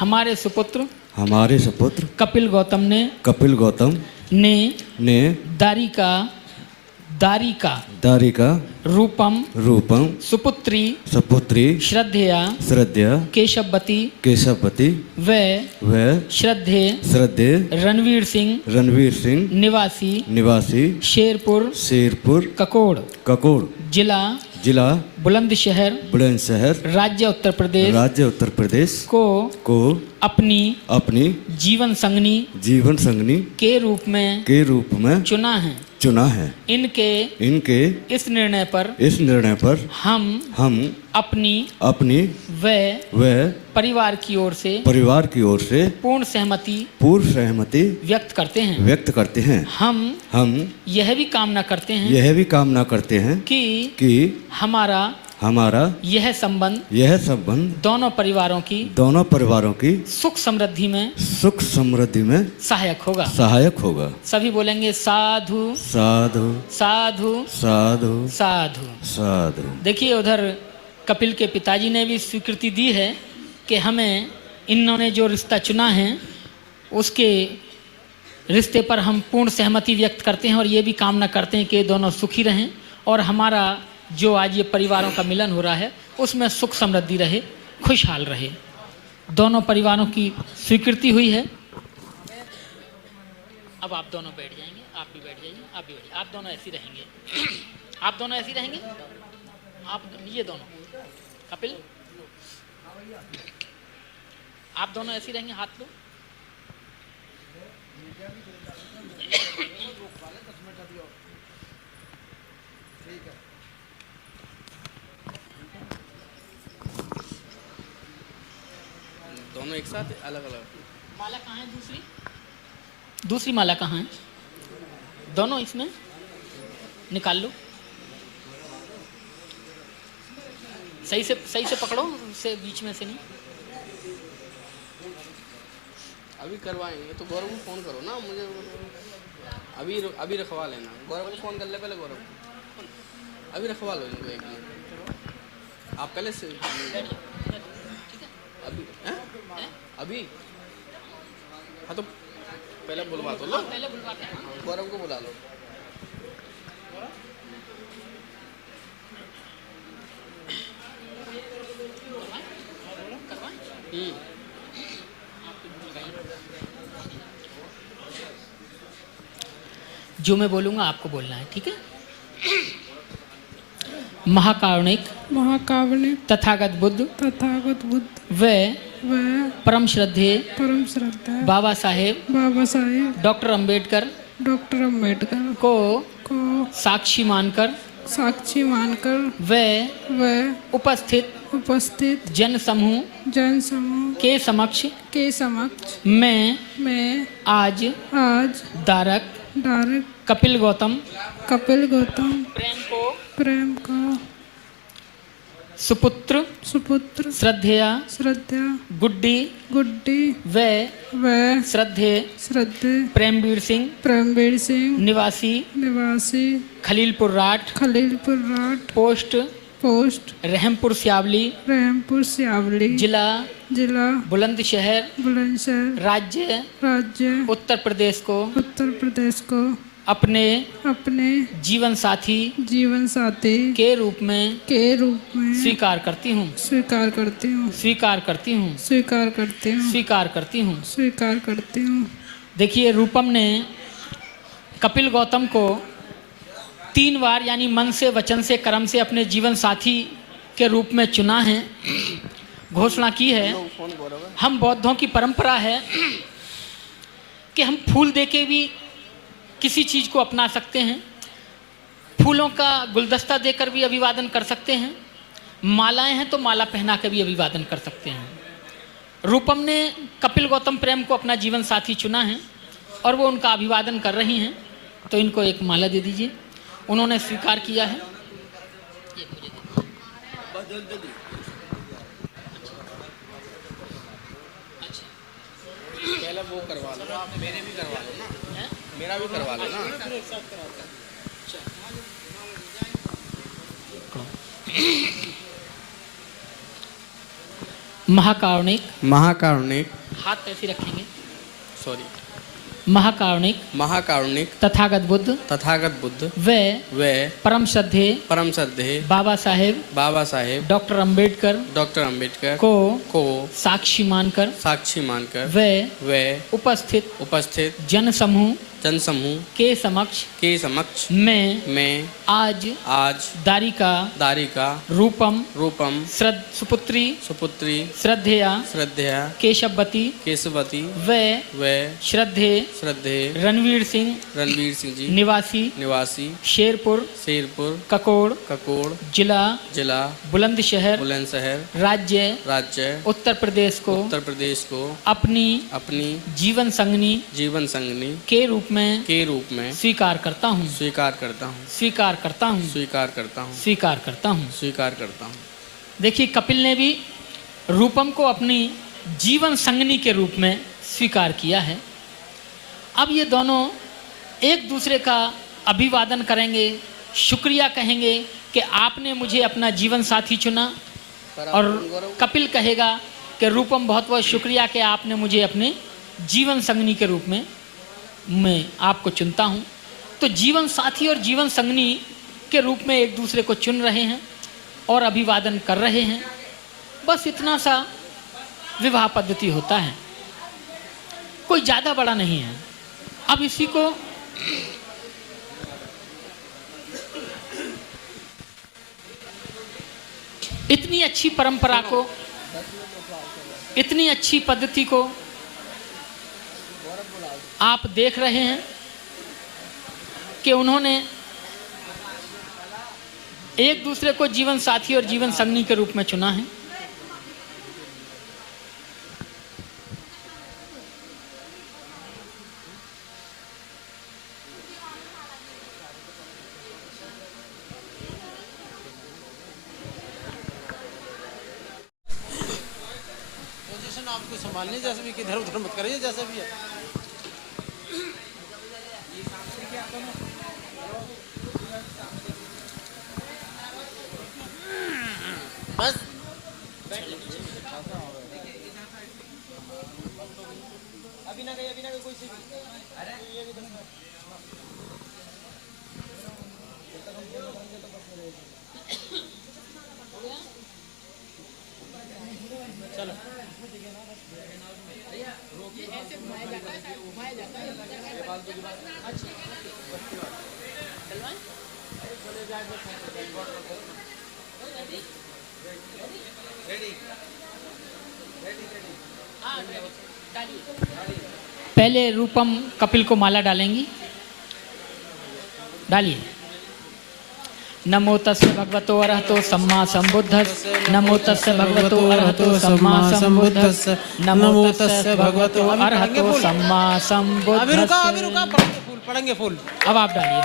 हमारे सुपुत्र कपिल गौतम ने दारिका रूपम सुपुत्री श्रद्धेया केशवपति व श्रद्धेय रणवीर सिंह निवासी शेरपुर ककोड़ जिला बुलंदशहर राज्य उत्तर प्रदेश को अपनी जीवन संगनी के रूप में चुना है। इनके इस निर्णय पर हम अपनी व परिवार की ओर से पूर्ण सहमति व्यक्त करते हैं। हम यह भी कामना करते हैं कि हमारा यह संबंध दोनों परिवारों की सुख समृद्धि में सहायक होगा। सभी बोलेंगे साधु साधु साधु साधु साधु। साधु। देखिए उधर कपिल के पिताजी ने भी स्वीकृति दी है कि हमें इन्होंने जो रिश्ता चुना है उसके रिश्ते पर हम पूर्ण सहमति व्यक्त करते हैं और ये भी कामना करते हैं कि दोनों सुखी रहें और हमारा जो आज ये परिवारों का मिलन हो रहा है उसमें सुख समृद्धि रहे, खुशहाल रहे। दोनों परिवारों की स्वीकृति हुई है। अब आप दोनों बैठ जाएंगे, आप भी बैठ जाइए, आप भी बैठिए। आप दोनों ऐसे रहेंगे, आप दोनों ऐसे रहेंगे, आप ये दोनों कपिल आप दोनों ऐसे रहेंगे, हाथ लो। दोनों एक साथ अलग अलग। माला कहाँ है? दूसरी माला कहाँ है? दोनों इसमें निकाल लो। सही से पकड़ो, से बीच में से नहीं। अभी करवाएंगे तो गौरव को फ़ोन करो ना, मुझे अभी रखवा लेना। गौरव को फ़ोन कर ले पहले, गौरव को अभी रखवा लो इनको एक मिनट। आप पहले से अभी हाँ तो पहले बुलवा तो लो, पहले बुलवाते हैं। गौरव को बुला लो। जो मैं बोलूंगा आपको बोलना है, ठीक है? महाकारुणिक तथागत बुद्ध व परम श्रद्धेय बाबा साहेब डॉक्टर अंबेडकर को साक्षी मानकर व उपस्थित जन समूह के समक्ष मैं आज दारक कपिल गौतम प्रेम को सुपुत्र श्रद्धेया गुड्डी व श्रद्धेय प्रेमवीर सिंह निवासी खलीलपुर राठ पोस्ट रहमपुर सियावली जिला बुलंदशहर राज्य उत्तर प्रदेश को अपने जीवन साथी के रूप में स्वीकार करती हूँ। देखिए रूपम ने कपिल गौतम को 3 बार यानी मन से, वचन से, कर्म से अपने जीवन साथी के रूप में चुना है, घोषणा की है। हम बौद्धों की परंपरा है कि हम फूल देके भी किसी चीज़ को अपना सकते हैं, फूलों का गुलदस्ता देकर भी अभिवादन कर सकते हैं, मालाएं हैं तो माला पहना कर भी अभिवादन कर सकते हैं। रूपम ने कपिल गौतम प्रेम को अपना जीवन साथी चुना है और वो उनका अभिवादन कर रही हैं, तो इनको एक माला दे दीजिए। उन्होंने स्वीकार किया है। पहले वो करवा लो, आप मेरे भी करवा लो ना, मेरा भी करवा लो ना। महाकारुणिक, महाकारुणिक, हाथ ऐसे रखेंगे, सॉरी, महाकारुणिक महाकारुणिक तथागत बुद्ध तथागत बुद्ध व परम श्रद्धेय बाबा साहेब डॉक्टर अंबेडकर को साक्षी मानकर व उपस्थित जन समूह के समक्ष मैं आज दारिका रूपम सुपुत्री श्रद्धेया केशवती व श्रद्धेय रणवीर सिंह जी निवासी शेरपुर ककोड़ जिला बुलंदशहर राज्य उत्तर प्रदेश को अपनी जीवन संगनी के रूप में स्वीकार करता हूँ। देखिए, कपिल ने भी रूपम को अपनी जीवन संगनी के रूप में स्वीकार किया है। अब ये दोनों एक दूसरे का अभिवादन करेंगे, शुक्रिया कहेंगे कि आपने मुझे अपना जीवन साथी चुना, और कपिल कहेगा कि रूपम बहुत बहुत शुक्रिया कि आपने मुझे अपने जीवन संगनी के रूप में मैं आपको चुनता हूँ। तो जीवन साथी और जीवन संगनी के रूप में एक दूसरे को चुन रहे हैं और अभिवादन कर रहे हैं। बस इतना सा विवाह पद्धति होता है, कोई ज़्यादा बड़ा नहीं है। अब इसी को इतनी अच्छी परंपरा को, इतनी अच्छी पद्धति को आप देख रहे हैं कि उन्होंने एक दूसरे को जीवन साथी और जीवन संगनी के रूप में चुना है। पोजीशन आपको संभालनी, जैसे भी इधर उधर मत करिए, जैसे भी है। बस अभी ना गई कोई सी भी। अरे ये भी चलो पहले रूपम कपिल को माला डालेंगी। डालिए। नमो तस्य भगवतो अरहतो सम्मा संबुद्धस्स। नमो तस्य भगवतो अरहतो सम्मा संबुद्धस्स। नमो तस्य भगवतो अरहतो सम्मा संबुद्धस्स। अभी रुका पढ़ेंगे फूल। अब आप डालिए।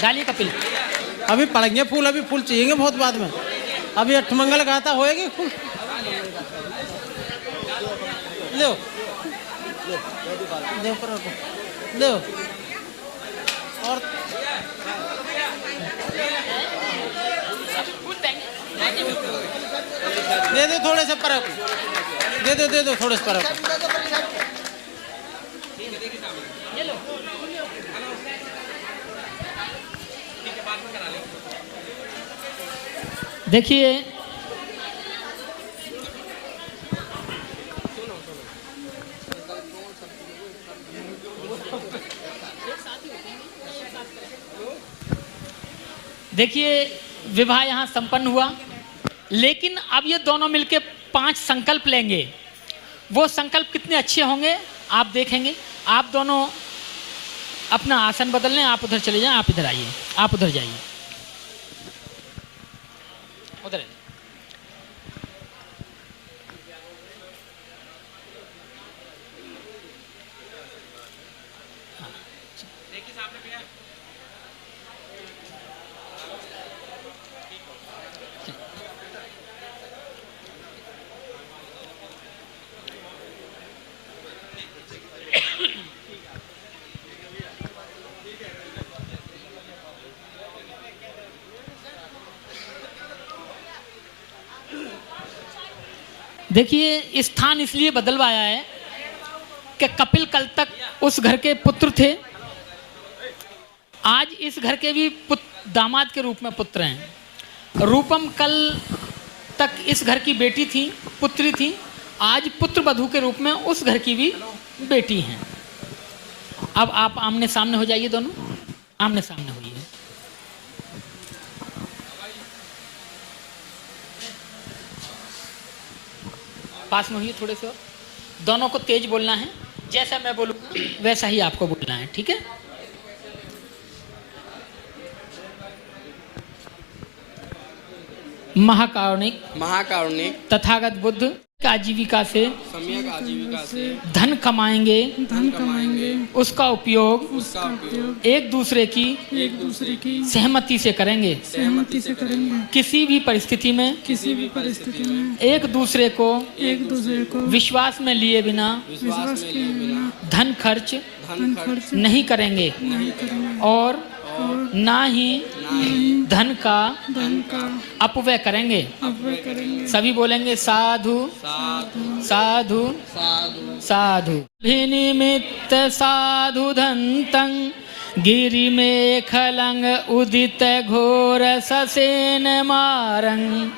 डालिए कपिल। अभी पढ़ेंगे फूल, अभी फूल चाहिएंगे बहुत बाद में। अभी अष्टमंगल गाथा होएगी फूल। लो लो और दे दो थोड़े से परक, दे दो थोड़े से परक। देखिए, विवाह यहाँ संपन्न हुआ, लेकिन अब ये दोनों मिलके 5 संकल्प लेंगे। वो संकल्प कितने अच्छे होंगे आप देखेंगे। आप दोनों अपना आसन बदल लें, आप उधर चले जाएं, आप इधर आइए, आप उधर जाइए, उधर आइए। देखिए स्थान इसलिए बदलवाया है कि कपिल कल तक उस घर के पुत्र थे, आज इस घर के भी दामाद के रूप में पुत्र हैं। रूपम कल तक इस घर की बेटी थी, पुत्री थी, आज पुत्र वधू के रूप में उस घर की भी बेटी हैं। अब आप आमने सामने हो जाइए, दोनों आमने सामने होइए। पास में होइए थोड़े से और। दोनों को तेज बोलना है, जैसा मैं बोलूँगा वैसा ही आपको बोलना है, ठीक है? महाकारुणिक तथागत बुद्ध आजीविका से सम्यक आजीविका से धन कमाएंगे, उसका उपयोग एक दूसरे की सहमति से करेंगे। किसी भी परिस्थिति में एक दूसरे को विश्वास में लिए बिना धन खर्च नहीं करेंगे और ना ही धन का अपव्यय करेंगे। सभी बोलेंगे साधु साधु साधु। अभिनिमित्त साधु धंतं गिरिमेखलं उदित घोर ससेन मारं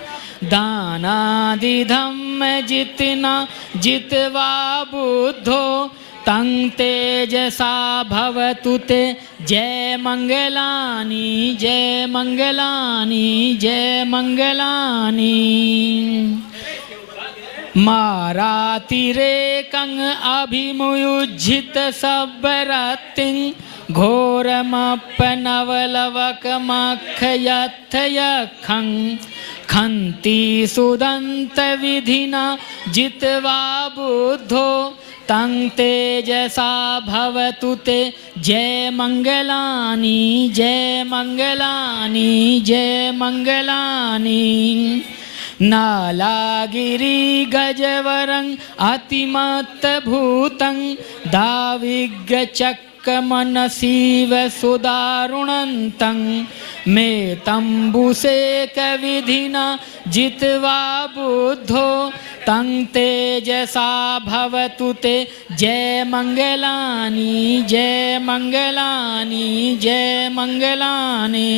दानादिधम्म जितना जितवा बुद्धो तं तेजसा भवतु ते। जय मंगलानी जय मंगलानी जय मंगलानी। मारातिरेकं अभिमुयुज्झित सब्बरतिं घोरमप्पनवलवकमख्ययत्थयखं खन्ति सुदन्त विधिना जित्वा बुद्धो तं तेजसा भवतु ते। जय मंगलानी जय मंगलानी जय मंगलानी। नालागिरि गजवरं अतिमत्त भूतं दाविग्गचक्रमनसीव सुदारुणन्तं मे तंबुसेक विधिना जित्वा बुद्धो तं तेजसा भवतु ते। जय मंगलानी जय मंगलानी जय मंगलानी।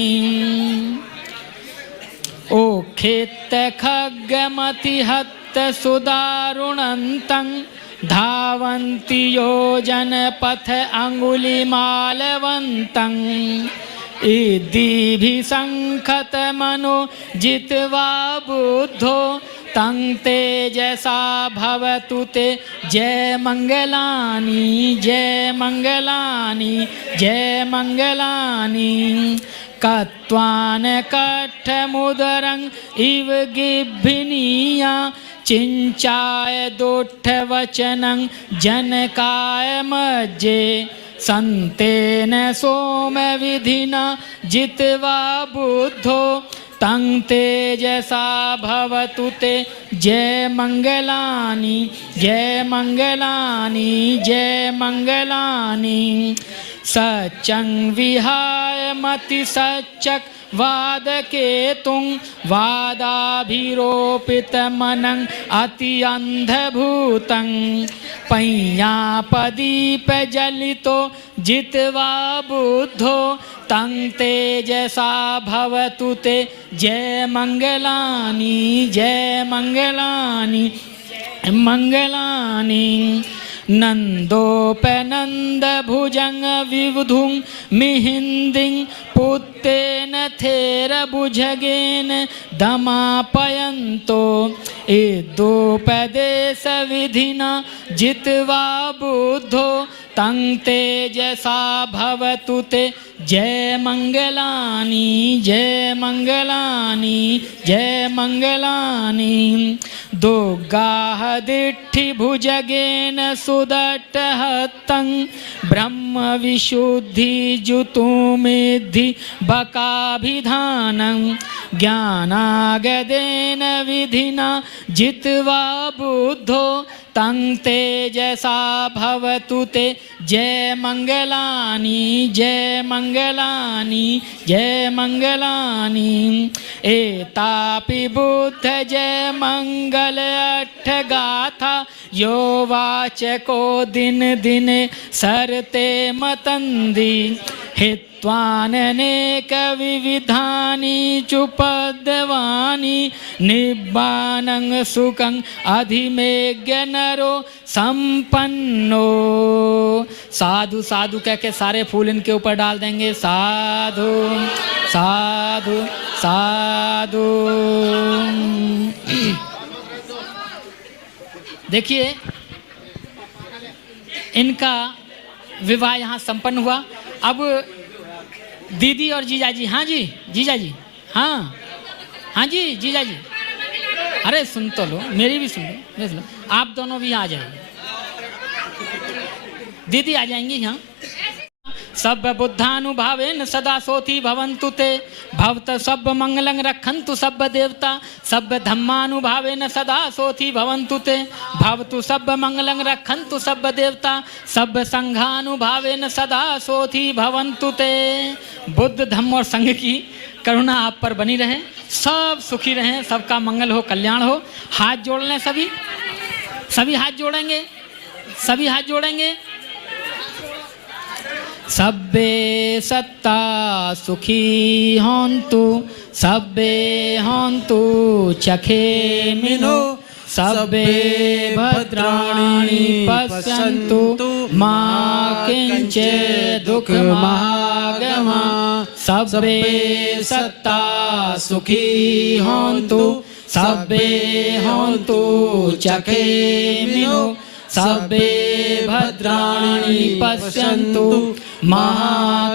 ओखेत्त खड्गमतिहत्त सुदारुणन्तं धावन्ति योजनपथ अङ्गुलिमालवन्तं इद्दिभिसङ्खतमनो जित्वा बुद्धो तं तेजसा भवतु ते। जय मंगलानी जय मंगलानी जय मंगलानी। कत्वान कट्ठमुदरं इव गिभिनीया चिंचाय दोट्ठवचनं जनकाय मज्जे संतेन सोम विधिना जित्वा बुद्धो तं तेजसा भवतु ते। जय मंगलानी जय मंगलानी जय मंगलानी। सचं विहाय मति सचक वादकेतुं वादाभिरोपितमनं अति अंधभूतं पय्यापदीपजलितो जित्वा बुद्धो तं तेजसा भवतु ते। जय मंगलानी जय मंगलानी मंगलानी। नंदोपनंद भुजंग विवधुं मिहिंदिं पुत्तेन थेर भुजगेन दमापयन्तो इदोपदेश विधिना जित्वा बुद्धो तं तेजसा भवतु ते जय मंगलानि जय मंगलानि जय मंगलानि दुर्गाः दिट्ठि भुजगेन सुदट्टहत्तं ब्रह्म विशुद्धि जुतुमिद्धि बकाभिधानं ज्ञानागदेन विधिना जित्वा बुद्धो तं तेजसा भवतु ते जय मंगलानि जय मंगलानि जय मंगलानि एतापि बुद्ध जय मंगल अट्ठ गाथा यो वाचको दिन दिन सरते मतंदी हित्वाननेक विविधानि चुपद्वानि निब्बानं सुखं अधिमेज्ञ नरो संपन्नो। साधु साधु कह के सारे फूल इनके ऊपर डाल देंगे। साधु साधु साधु। देखिए इनका विवाह यहाँ संपन्न हुआ। अब दीदी और जीजा जी, हाँ जी जीजा जी, हाँ हाँ जी जीजा जी, अरे सुन तो लो, मेरी भी सुन लो, मेरी सुन लो। आप दोनों भी आ जाएंगे, दीदी आ जाएंगी यहाँ। सब बुद्धानुभावेन सदा सोथी भवन्तु ते भवत सब मंगलं रखन्तु सब देवता। सब धम्मानुभावेन सदा सोथी भवन्तु ते भवतु सब मंगलं रखन्तु सब देवता। सब संघानुभावेन सदा सोथी भवन्तु ते। बुद्ध धम्म और संघ की करुणा आप पर बनी रहे, सब सुखी रहें, सबका मंगल हो, कल्याण हो। हाथ जोड़ लें सभी, सभी हाथ जोड़ेंगे, सभी हाथ जोड़ेंगे। सब्बे सत्ता सुखी होन्तु सब्बे होन्तु चखेमिनो सब्बे भद्राणि पश्यन्तु मा किंचित् दुःखमागमा। सब्बे सत्ता सुखी होन्तु सब्बे होन्तु चखेमिनो सब्बे भद्राणि पश्यन्तु मा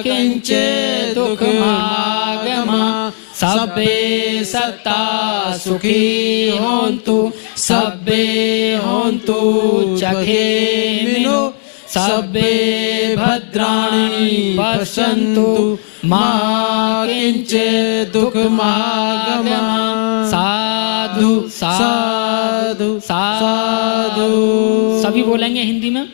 किंचित् दुःखमागमा। सब्बे सत्ता सुखी होन्तु सब्बे होन्तु चखेमिनो सब्बे भद्राणि पश्यन्तु मा किंचित् दुःखमागमा। साधु साधु साधु। सभी बोलेंगे हिंदी में।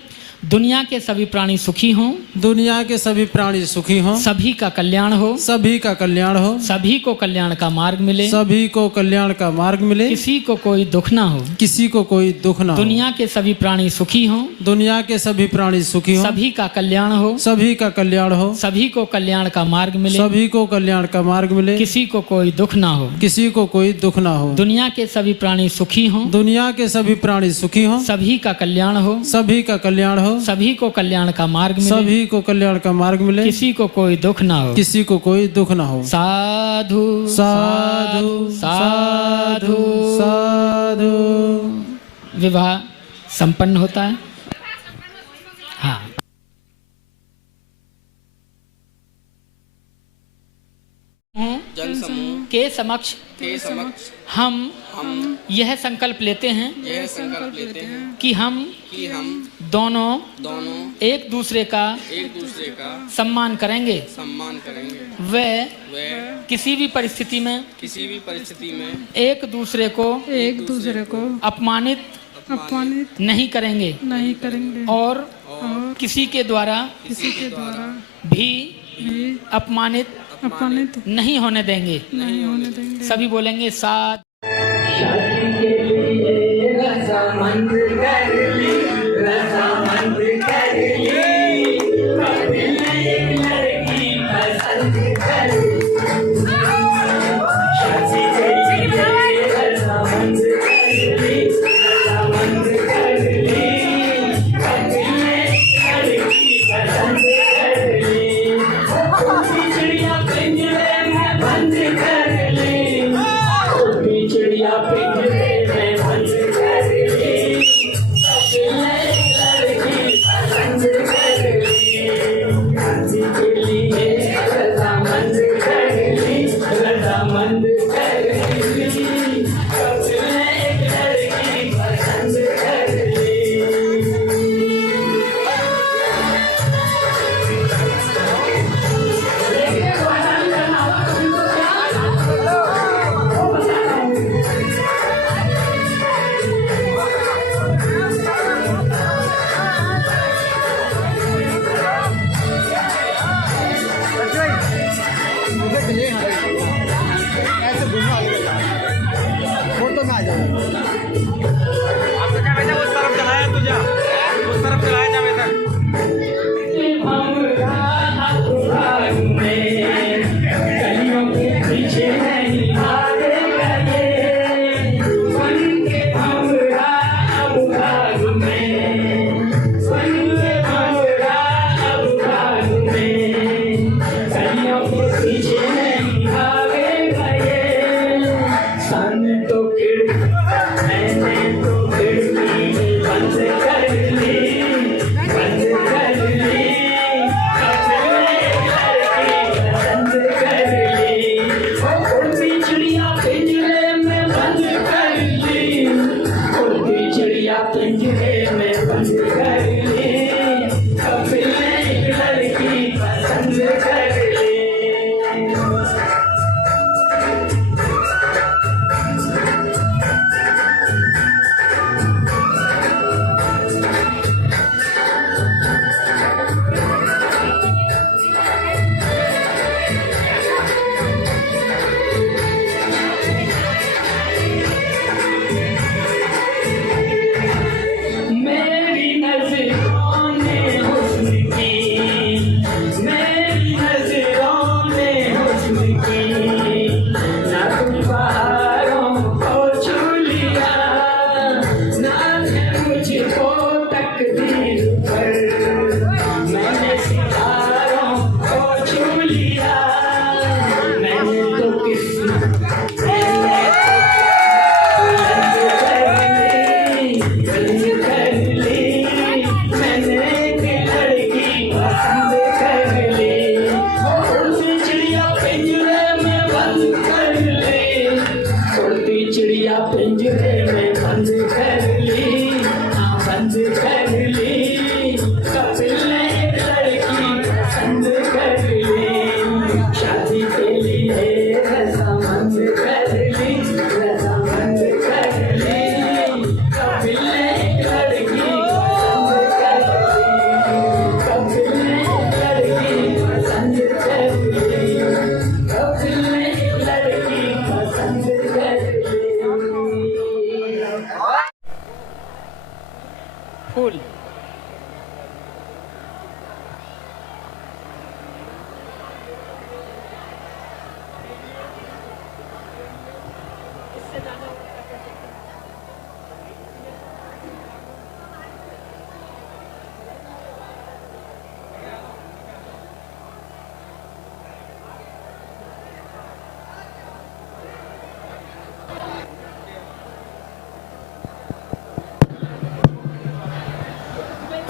दुनिया के सभी प्राणी सुखी हों, दुनिया के सभी प्राणी सुखी हों, सभी का कल्याण हो, सभी का कल्याण हो, सभी को कल्याण का मार्ग मिले, सभी को कल्याण का मार्ग मिले, किसी को कोई दुख ना हो, किसी को कोई दुख ना हो। दुनिया के सभी प्राणी सुखी हों, दुनिया के सभी प्राणी सुखी हों, सभी का कल्याण हो, सभी का कल्याण हो, सभी को कल्याण का मार्ग मिले, सभी को कल्याण का मार्ग मिले, किसी को कोई दुख ना हो, किसी को कोई दुख ना हो। दुनिया के सभी प्राणी सुखी हों, दुनिया के सभी प्राणी सुखी हों, सभी का कल्याण हो, सभी का कल्याण हो, सभी को कल्याण का मार्ग मिले, सभी को कल्याण का मार्ग मिले, किसी को कोई दुख ना हो, किसी को कोई दुख ना हो। साधु साधु साधु साधु। विवाह संपन्न होता है। हाँ, जन समूह के समक्ष हम यह संकल्प लेते हैं यह संकल्प लेते हैं कि हम दोनों एक दूसरे का सम्मान करेंगे, वे किसी भी परिस्थिति में एक दूसरे को अपमानित नहीं करेंगे और किसी के द्वारा भी अपमानित नहीं होने देंगे। सभी बोलेंगे साथ। शादी के लिए रजामंद कर ली, रजामंद कर ली, कभी लड़की पसंद कर ली। शादी के लिए रजामंद कर ली, रजामंद कर ली, कभी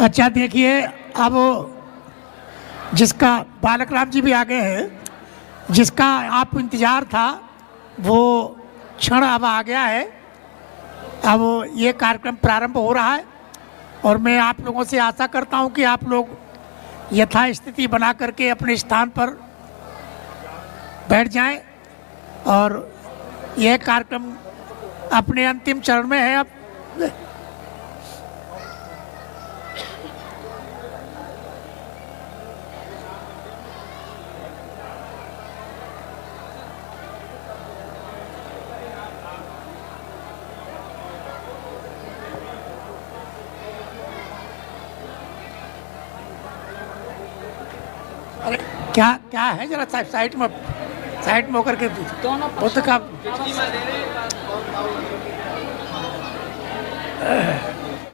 अच्छा देखिए, अब जिसका बालक राम जी भी आ गए हैं, जिसका आप इंतज़ार था वो क्षण अब आ गया है। अब ये कार्यक्रम प्रारंभ हो रहा है और मैं आप लोगों से आशा करता हूं कि आप लोग यथास्थिति बना करके अपने स्थान पर बैठ जाएं और यह कार्यक्रम अपने अंतिम चरण में है। अब अरे क्या क्या है, जरा साइड में होकर के बुद्ध का